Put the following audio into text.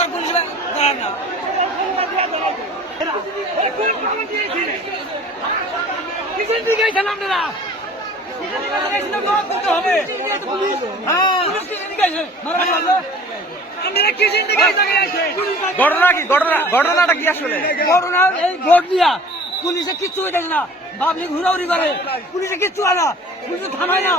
করে পুলিশ দাঁড়ান না। কিসের দিকে গেছেন আপনারা? ঘটনাটা কি আসলে? ঘটনা এই ভোট দিয়া পুলিশে কিচ্ছু হইতেছে না, পাবলিক ঘুরাঘুরি করে, পুলিশে কিচ্ছু হয় না, পুলিশে থামায় না।